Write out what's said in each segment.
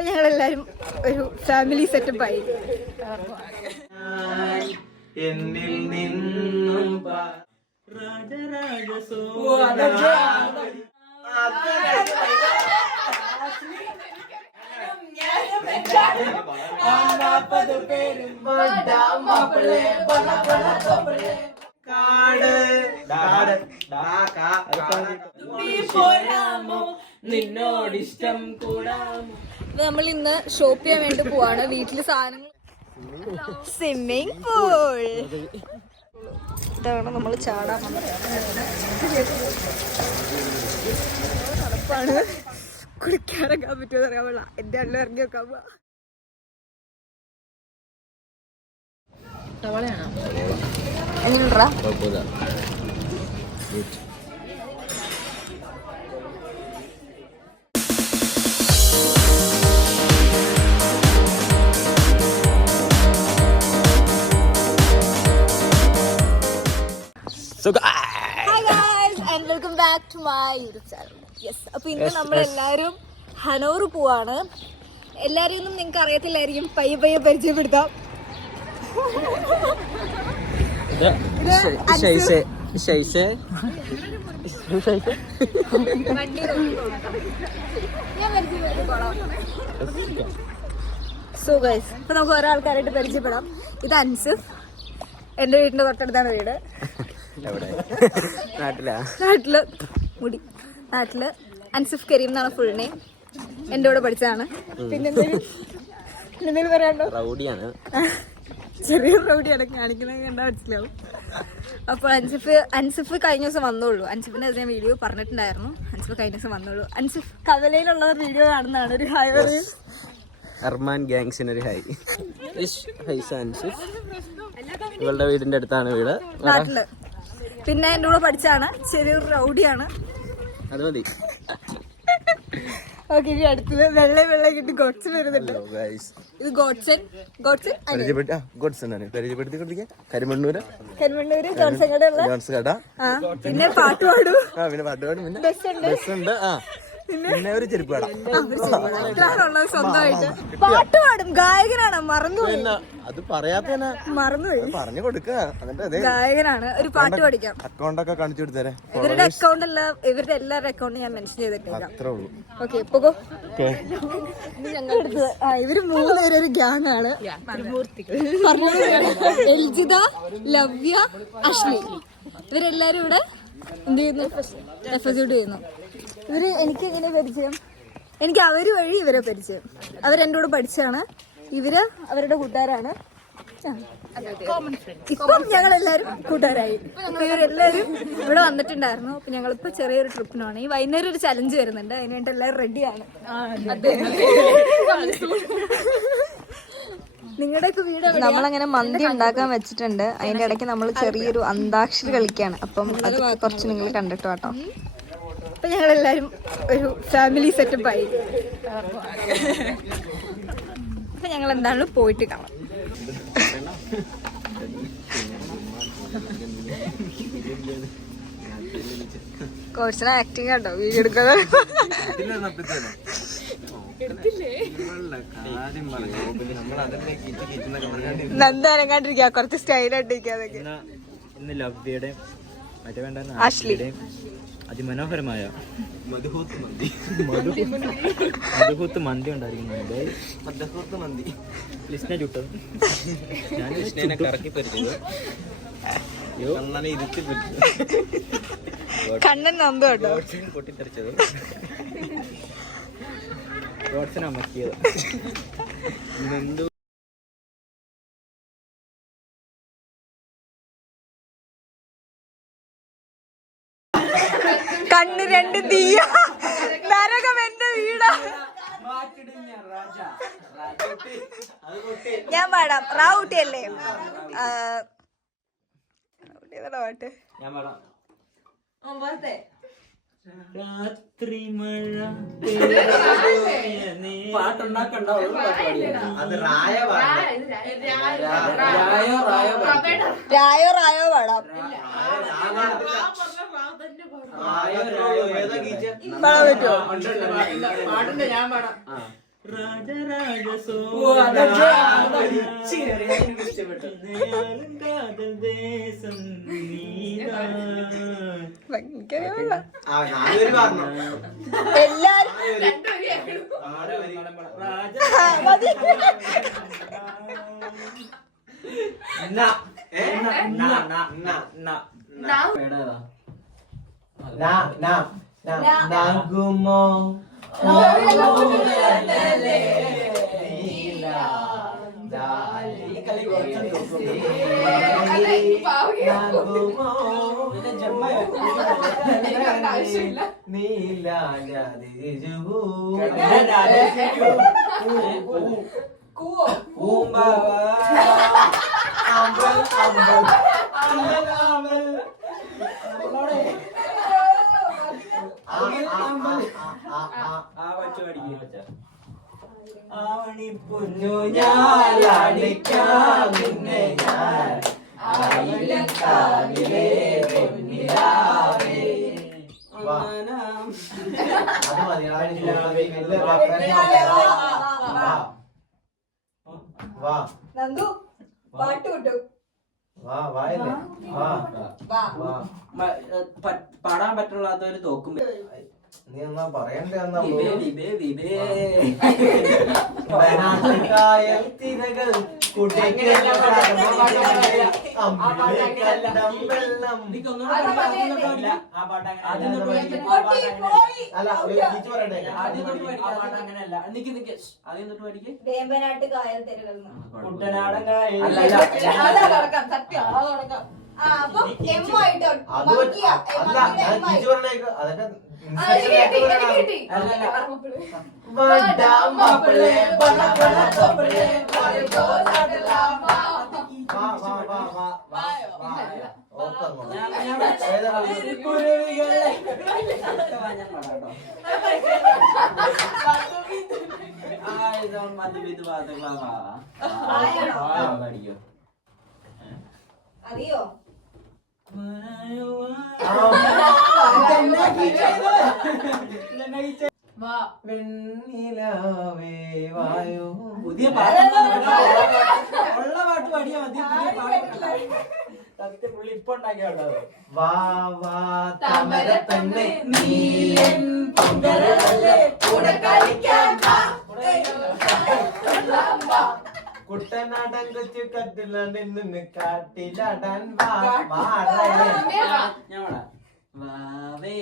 അപ്പൊ ഞങ്ങളെല്ലാരും ഒരു ഫാമിലി സെറ്റപ്പ് ആയി. എന്നിൽ നിന്നും നിന്നോടിഷ്ടം കൂടാമോ. നമ്മൾ ഇന്ന് ഷോപ്പ് ചെയ്യാൻ വേണ്ടി പോവാണ്. വീട്ടില് സാധനങ്ങൾ സ്വിമ്മിങ് പൂൾ ഇതാണ് നമ്മൾ ചാടാൻ തണുപ്പാണ്. കുളിക്കാനൊക്കാൻ പറ്റുമോ അറിയാൻ പാടില്ല. എന്റെ അള്ള ഇറങ്ങി വെക്കാൻ പോവാ. എങ്ങനെയുണ്ടാ welcome back to my YouTube channel. Yes, അപ്പൊ ഇന്ന് നമ്മളെല്ലാരും ഹനോർ പോവാണ്. എല്ലാരെയും ഒന്നും നിങ്ങൾക്ക് അറിയത്തില്ലായിരിക്കും, പയ്യെ പയ്യെ പരിചയപ്പെടുത്താം. സോ ഗൈസ്, ഇപ്പൊ നമുക്ക് ഓരോ ആൾക്കാരായിട്ട് പരിചയപ്പെടാം. ഇത് അൻസിഫ്, എന്റെ വീടിന്റെ തൊട്ടടുത്താണ് വീട്. നാട്ടില് മുടി നാട്ടില് അൻസിഫ് കരീം എന്നാണ് ഫുൾ നെയിം. എന്റെ കൂടെ പഠിച്ചതാണ്. പിന്നെ എന്തെങ്കിലും പറയാണ്ടോ? ചെറിയ റൗഡിയാണ്, കാണിക്കുന്നത് കണ്ടാൽ മനസ്സിലാവും. അപ്പൊ അൻസിഫ് കഴിഞ്ഞ ദിവസം വന്നോളൂ. അൻസിഫിന്റെ ഞാൻ വീഡിയോ പറഞ്ഞിട്ടുണ്ടായിരുന്നു. അൻസിഫ് കഴിഞ്ഞ ദിവസം വന്നോളൂ. അൻസിഫ് കവലയിലുള്ള വീഡിയോ കാണുന്നതാണ്. ഒരു ഹായ് പറയും. അർമാൻ ഗാങ്സിനൊരു ഹായ്. അൻസിഫ് ഇവളുടെ വീടിന്റെ അടുത്താണ് വീട്, നാട്ടില്. പിന്നെ എന്റെ കൂടെ പഠിച്ചാണ്. ചെറിയൊരു റൗഡിയാണ്. അത് മതി. ഓക്കെ, ഇനി അടുത്തത് വെള്ള കിട്ടി ഗോഡ്സൺ വരുന്നുണ്ട്. ഇത് ഗോഡ്സൺ കരിമണ്ണൂര് ജോൺസൺ കട. പിന്നെ പാട്ട് പാടും. പിന്നെ ബസ്സുണ്ട്. പിന്നെ ഒരു ചെരുപ്പ് കട. സ്വന്തമായിട്ട് പാട്ട് പാടും. ഗായകനാണ്. മറന്നുപോയി. അത് പറയാത്ത മറന്നുപോയി. പറഞ്ഞു കൊടുക്കുക. ഗായകനാണ്. ഒരു പാട്ട് പഠിക്കാം. അക്കൗണ്ടൊക്കെ കാണിച്ചു കൊടുത്തേ. ഇവരുടെ അക്കൗണ്ട് അല്ല, ഇവരുടെ എല്ലാവരുടെ അക്കൗണ്ട് ഞാൻ മെൻഷൻ ചെയ്തിട്ടേക്കാം. അത്രേ ഉള്ളൂ. ഓക്കെ, പോകോ. ഞങ്ങളുടെ ഇവര് 3 പേരൊരു ഗ്യാങ് ആണ്. എൽജിത, ലവ്യ, അശ്ലി. ഇവരെല്ലാരും ഇവിടെ എന്ത് ചെയ്യുന്നു? എഫ്എസ്യൂട്ട് ചെയ്യുന്നു. ഇവര് എനിക്ക് എങ്ങനെ പരിചയം? എനിക്ക് അവര് വഴി ഇവരെ പരിചയം. അവരെൻ്റെ കൂടെ പഠിച്ചാണ്. ഇവര് അവരുടെ കൂട്ടുകാരാണ്. ഇപ്പം ഞങ്ങളെല്ലാരും കൂട്ടുകാരായി. അപ്പൊ ഇവരെല്ലാരും ഇവിടെ വന്നിട്ടുണ്ടായിരുന്നു. അപ്പൊ ഞങ്ങളിപ്പോ ചെറിയൊരു ട്രിപ്പിനാണ്. ഈ വൈകുന്നേരം ഒരു ചലഞ്ച് വരുന്നുണ്ട്. അതിനുവേണ്ടി എല്ലാവരും റെഡിയാണ്. നിങ്ങളുടെയൊക്കെ വീട് നമ്മളങ്ങനെ മന്തി ഉണ്ടാക്കാൻ വെച്ചിട്ടുണ്ട്. അതിന്റെ ഇടയ്ക്ക് നമ്മൾ ചെറിയൊരു അന്താക്ഷരി കളിക്കാണ്. അപ്പം അത് കുറച്ച് നിങ്ങൾ കണ്ടിട്ട് കേട്ടോ. അപ്പൊ ഞങ്ങളെല്ലാരും ഒരു ഫാമിലി സെറ്റപ്പ് ആയി. അപ്പൊ ഞങ്ങൾ എന്താണ് പോയിട്ട് കാണാം. കോഴ്സിന് ആക്ടിങ് കേട്ടോ, വീഡിയോ എടുക്കാതെ. നന്ദാനം കണ്ടിരിക്കാ, കുറച്ച് സ്റ്റൈലായിട്ടിരിക്കാതൊക്കെ. ഇന്ന് ലവ്യയുടെ അശ്ലിയുടെയും അതിമനോഹരമായ മധുഹൂത്ത് മന്തി ഉണ്ടായിരിക്കുന്നുണ്ട്. ലിസ്ന ചുട്ടത് ഞാൻ ലിസ്നെ കറക്കി പരിചയത്. കണ്ണൻ നമ്പ കേട്ടോ. പൊട്ടിത്തെറിച്ചത് റോഡ്സിനെ അമക്കിയത്. കണ്ണ് 2 തീയ. നരകം എന്റെ വീടാ. ഞാൻ പാടാം. റാവുട്ടിയല്ലേ പാട്ട്? രാത്രി മഴ പാട്ടുണ്ടാക്കണ്ടോ? രായോ റായോ പാടാം. പാടാൻ പറ്റുമോ? നാലുപേര് പറഞ്ഞു. എല്ലാരും നാഗുമോ ആവണി പൊന്നു ഞാനിക്കാം നിന്നെ ഞാൻ ആയിരക്കാവിലെ പൊന്നിലാവേ. അത് മതി. വാ നന്ദു പാട്ട് കിട്ടും. വാ വായല്ലേ വാ വാ. പാടാൻ പറ്റുള്ളാത്തവര് തോക്കും. നീ എന്നാ പറയണ്ടേ എന്നാ തിരകൾ വേമ്പനാട്ട് കായൽ തിരകൾ കുട്ടനാടൻ കായൽ അതൊക്കെ അറിയോ? വെണ്ണിലാവേ വായോ. പുതിയ പാട്ട് ഉള്ള പാട്ട് പാടിയാ മതി. പുതിയ പാട്ട് സത്യം പുള്ളി ഇപ്പൊ ഉണ്ടാക്കിയോട്ടോ. വാ വാ താമര പെണ്ണെ നീയൻ പൊങ്കരല്ലേ കൂടെ കളിക്കാൻ കുട്ടനാടൻ കൊച്ചു കട്ടില നിന്ന് കാട്ടിലാടാൻ വാ ഞാൻ വാവേ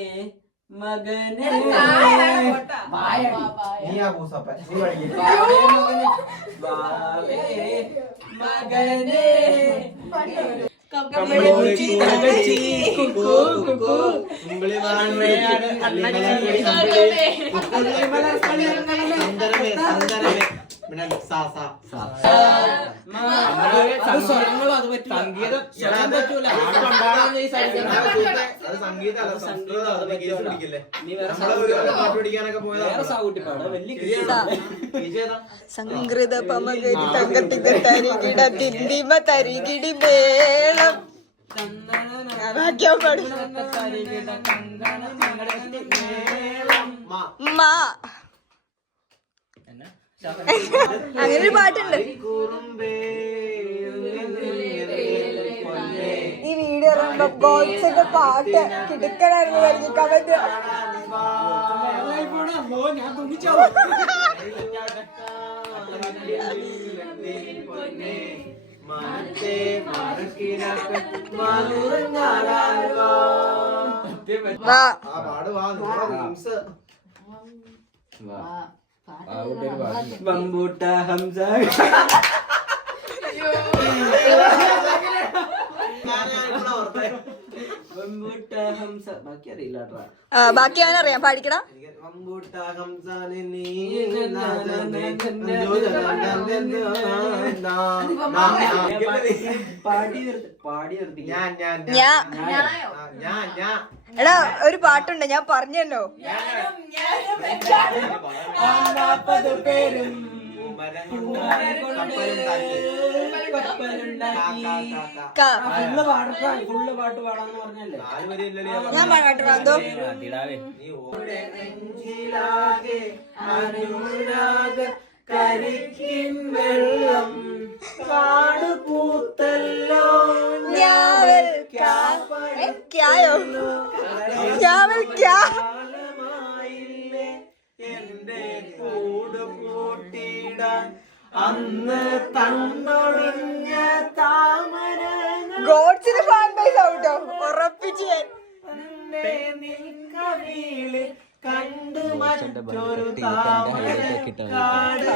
മകനെ നീ ആ പൂസപ്പ നീ പഠിക്കും വാവേ മകനെ സ്വരങ്ങളോ അത് പറ്റില്ല. സംഗൃത പമകരി തങ്കത്തിക തരികിട തിന്തിമ തരികിടി മേളം അങ്ങനെ ഒരു പാട്ടുണ്ട്. ഈ വീഡിയോ പറയുമ്പോ ഗോൾസൊക്കെ പാട്ട് കിടക്കനായിരുന്നു കഴിഞ്ഞ കമന്റ്. ബംബൂട്ട ഹംസ ബംബൂട്ട ഹംസ ബാക്കി അറിയില്ല. ബാക്കി അവനറിയാം, പാടിക്കടാ. എടാ ഒരു പാട്ടുണ്ട്, ഞാൻ പറഞ്ഞല്ലോ. ഫുള്ള് പാട്ട് പാടാന്ന് പറഞ്ഞല്ലേ. ഞാൻ പാട്ടോ കരിക്കിൻ വെള്ളം കാട് പൂത്തല്ലോ കാലമായില്ലേ എന്റെ കൂട് പൂട്ടിയിടാൻ അന്ന് തന്നൊഴിഞ്ഞ താമര ഗോഡ്സിന് ഫാൻ ബേസ് ഔട്ടോ ഉറപ്പിച്ച് നിൻകവിളിൽ കണ്ടു മറ്റൊരു താമരക്കാട്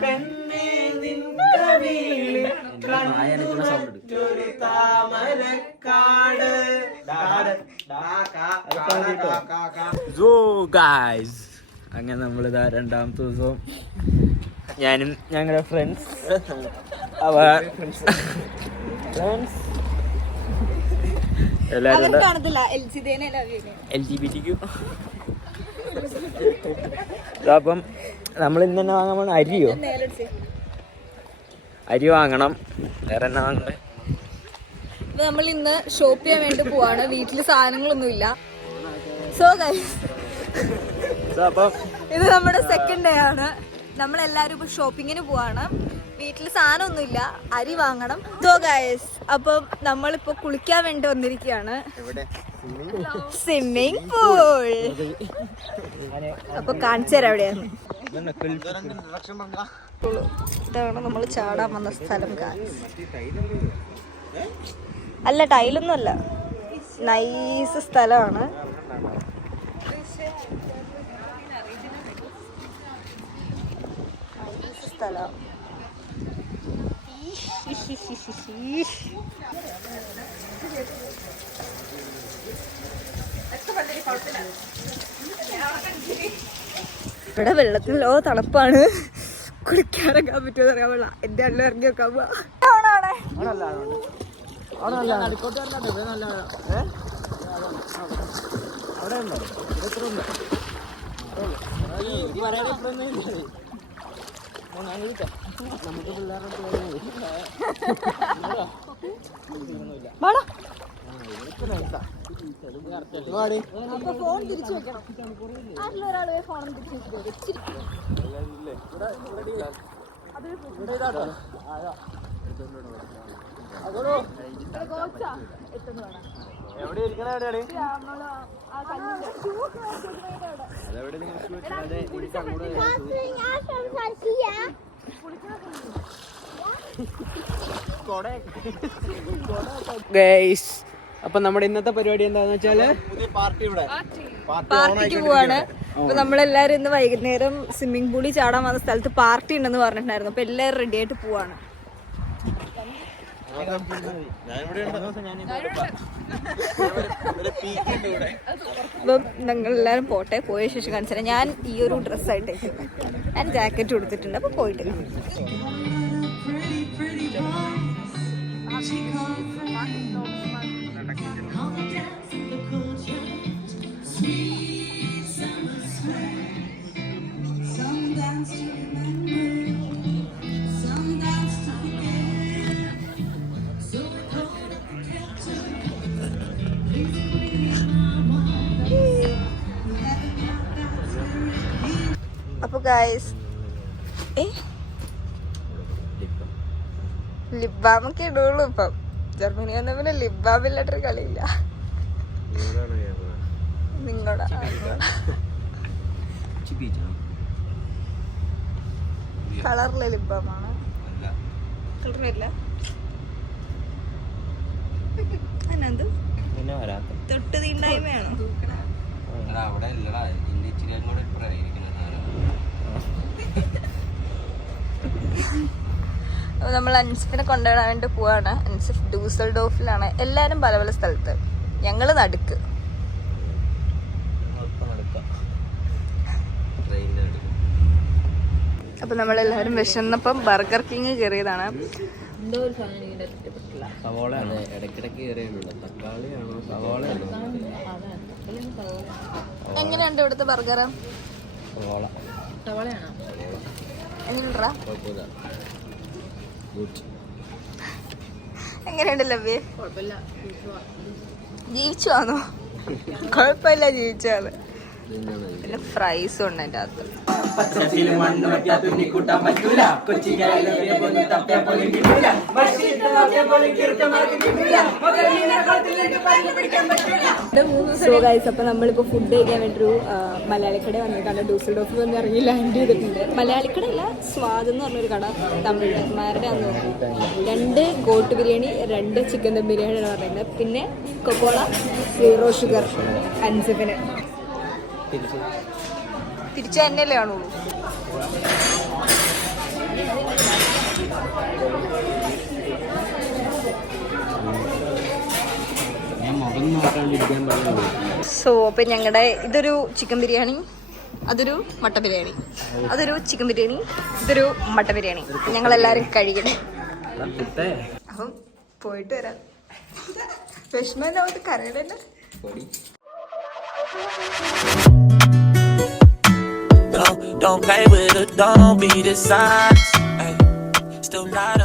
പെണ്ണെ നിൻകവിളിൽ കണ്ടു മറ്റൊരു താമരക്കാട്. സോ ഗായ്സ്, അങ്ങനെ നമ്മളിതാ രണ്ടാമത്തെ ദിവസവും ഞാനും ഞങ്ങളുടെ ഫ്രണ്ട്സ് എല്ലാവരും LGBTQ. അപ്പം നമ്മൾ ഇന്ന് തന്നെ വാങ്ങാൻ പോണ അരി വാങ്ങണം. വേറെ എന്നാ വാങ്ങണ്ടേ? നമ്മൾ ഇന്ന് ഷോപ്പ് ചെയ്യാൻ വേണ്ടി പോവാണ്. വീട്ടില് സാധനങ്ങളൊന്നുമില്ല. സോ ഗൈസ്, അപ്പം ഇത് നമ്മുടെ സെക്കൻഡ് ഡേ ആണ്. നമ്മളെല്ലാരും ഇപ്പൊ ഷോപ്പിങ്ങിന് പോവാണ്. വീട്ടില് സാധനമൊന്നുമില്ല, അരി വാങ്ങണം. സോ ഗൈസ്, അപ്പം നമ്മളിപ്പോ കുളിക്കാൻ വേണ്ടി വന്നിരിക്കുകയാണ്. Swimming pool. അപ്പൊ കാണിച്ചു തരാം എവിടെയാണ്. ഇതാണ് നമ്മൾ ചാടാൻ വന്ന സ്ഥലം. അല്ല, ടൈലൊന്നും അല്ല, നൈസ് സ്ഥലമാണ്. സ്ഥലം ഇവിടെ വെള്ളത്തിലോ തണുപ്പാണ്. കുളിക്കാനൊക്കാൻ പറ്റുമോ അറിയാൻ പാടില്ല. എന്റെ അള്ള ഇറങ്ങി വെക്കാൻ പോവാ. അപ്പൊ ഫോൺ തിരിച്ചു വെക്കണം. ആരെങ്കിലും ഒരാൾ ഫോൺ തിരിച്ചു വെച്ചിട്ട് ഗൈസ്, അപ്പൊ നമ്മുടെ ഇന്നത്തെ പരിപാടി എന്താന്ന് വെച്ചാല് പാർട്ടിക്ക് പോവാണ്. അപ്പൊ നമ്മളെല്ലാരും ഇന്ന് വൈകുന്നേരം സ്വിമ്മിംഗ് പൂളിൽ ചാടാൻ വന്ന സ്ഥലത്ത് പാർട്ടി ഉണ്ടെന്ന് പറഞ്ഞിട്ടുണ്ടായിരുന്നു. അപ്പൊ എല്ലാരും റെഡി ആയിട്ട് പോവാണ്. അപ്പം ഞങ്ങളെല്ലാരും പോട്ടെ. പോയ ശേഷം കാണിച്ചാൽ ഞാൻ ഈ ഒരു ഡ്രസ്സായിട്ട് ഞാൻ ജാക്കറ്റ് കൊടുത്തിട്ടുണ്ട്. അപ്പൊ പോയിട്ട് അപ്പൊ ഗൈസ്, ലിപ് ബാമൊക്കെ ഇടുള്ളൂ ഇപ്പം. ജർമ്മനി വന്ന പിന്നെ ലിപ് ബാം ഇല്ലാട്ടൊരു കളിയില്ല. നിങ്ങളുടെ കളറിലെ ലിപ് ബാമാണ്. കളർ വരില്ല. അതിനെന്ത് തൊട്ട് തീണ്ടായ്മയാണോ? നമ്മൾ അൻസിഫിനെ കൊണ്ടുവരാൻ വേണ്ടി പോവാണ്. അൻസിഫ് ഡൂസൽഡോഫിലാണ്. എല്ലാരും പല പല സ്ഥലത്ത്, ഞങ്ങള് നടുക്ക്. അപ്പൊ നമ്മളെല്ലാരും വിശന്നപ്പം ബർഗർ കിങ് കയറിയതാണ്. എങ്ങനെയുണ്ട് ഇവിടുത്തെ ബർഗർ? എങ്ങനെയുണ്ടാ? എങ്ങനെയുണ്ട് ലവ്യേ? ജീവിച്ചു ആണോ? കുഴപ്പമില്ല, ജീവിച്ചാണ്. പിന്നെ ഫ്രൈസും ഉണ്ട് അതിൻ്റെ അകത്ത്. പച്ചത്തിലും മണ്ണ് പറ്റാ തുന്നിക്കൂട്ടാൻ പറ്റൂല കൊച്ചി തപ്പിയാ പോലും കിട്ടൂല സോ ഗൈസ്, അപ്പോൾ നമ്മളിപ്പോൾ ഫുഡ് കഴിക്കാൻ വേണ്ടിയൊരു മലയാളിക്കട വന്നിട്ടാണ്. ഡൂസൽഡോഫിൽ വന്ന് ഇറങ്ങി ലാൻഡ് ചെയ്തിട്ടുണ്ട്. മലയാളിക്കടയല്ല, സ്വാദ് എന്ന് പറഞ്ഞൊരു കട, തമിഴന്മാരുടെ ആണെന്ന് തോന്നുന്നു. 2 ഗോട്ട് ബിരിയാണി, 2 ചിക്കൻ ദം ബിരിയാണിയാണ് പറയുന്നത്. പിന്നെ കൊക്കോള 0 ഷുഗർ 5 തിരിച്ചു തന്നെയല്ലേ കാണുള്ളൂ. സോ അപ്പൊ ഞങ്ങളുടെ ഇതൊരു ചിക്കൻ ബിരിയാണി, അതൊരു മട്ടൻ ബിരിയാണി, അതൊരു ചിക്കൻ ബിരിയാണി, ഇതൊരു മട്ടൻ ബിരിയാണി. ഞങ്ങളെല്ലാരും കഴിക്കണേ. അപ്പം പോയിട്ട് വരാം. വിഷമം കരയണല്ലേ. Don't play with it, don't be the size. Still not